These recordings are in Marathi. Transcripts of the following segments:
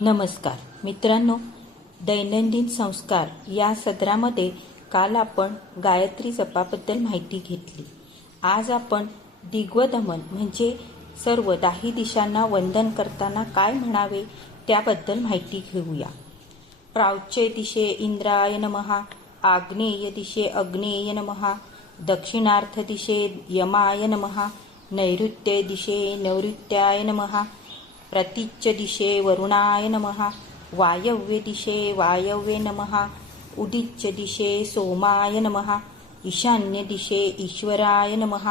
नमस्कार. मित्रांनो दैनंदिन संस्कार या सदरामध्ये काल आपण गायत्री जपाबद्दल माहिती घेतली. आज आपण दिग्वदमन म्हणजे सर्व दाही दिशांना वंदन करताना काय म्हणावे त्याबद्दल माहिती घेऊया. प्राच्य दिशे इंद्राय नमहा आग्नेय दिशे अग्नेय नमहा दक्षिणार्थ दिशे यमाय नमहा नैऋत्य दिशे नैऋत्याय नमहा प्रतीच्य दिशे वरुणाय नमः वायव्य दिशे वायव्ये नमः उदिच्य दिशे सोमाय नमः ईशान्य दिशे ईश्वराय नमः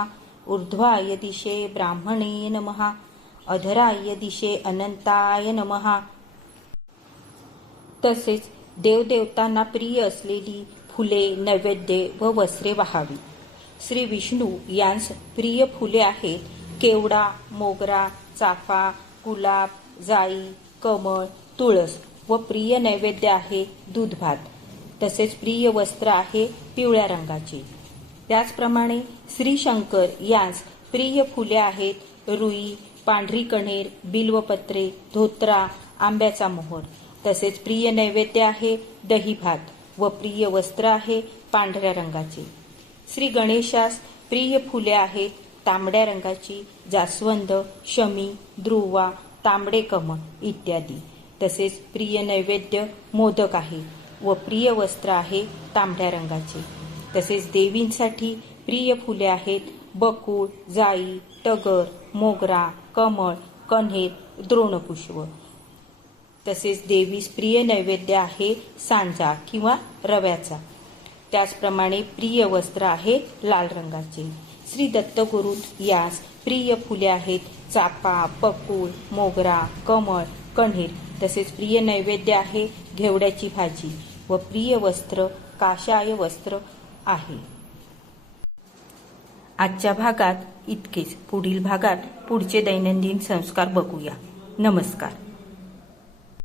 ऊर्ध्वाय दिशे ब्राह्मणे नमः अधराय दिशे अनंताय नमः। तसेच देवदेवतांना प्रिय असलेली फुले नैवेद्य व वस्त्रे वाहावी. श्री विष्णू यांस प्रिय फुले आहेत केवडा मोगरा चाफा गुलाब जाई कमळ तुळस व प्रिय नैवेद्य आहे दूध भात. तसेच प्रिय वस्त्र आहे पिवळ्या रंगाचे. त्याचप्रमाणे श्री शंकर यांस प्रिय फुले आहेत रुई पांढरी कणेर बिल्वपत्रे धोत्रा आंब्याचा मोहर. तसेच प्रिय नैवेद्य आहे दही भात व प्रिय वस्त्र आहे पांढऱ्या रंगाचे. श्री गणेशास प्रिय फुले आहेत तांबड्या रंगाची जास्वंद शमी ध्रुवा तांबडे कमळ इत्यादी. तसेच प्रिय नैवेद्य मोदक आहे व प्रिय वस्त्र आहे तांबड्या रंगाचे. तसेच देवींसाठी प्रिय फुले आहेत बकुळ जाई टगर मोगरा कमळ कण्हेर द्रोणपुष्प. तसेच देवीस प्रिय नैवेद्य आहे सांजा किंवा रव्याचा. त्याचप्रमाणे प्रिय वस्त्र आहे लाल रंगाचे. श्री दत्तगुरू यास प्रिय फुले आहेत. चापा पकुळ मोगरा कमळ कण्हेर तसेच प्रिय नैवेद्य आहे घेवड्याची भाजी व प्रिय वस्त्र काशाय वस्त्र आहे. आजच्या भागात इतकेच. पुढील भागात पुढचे दैनंदिन संस्कार बघूया. नमस्कार.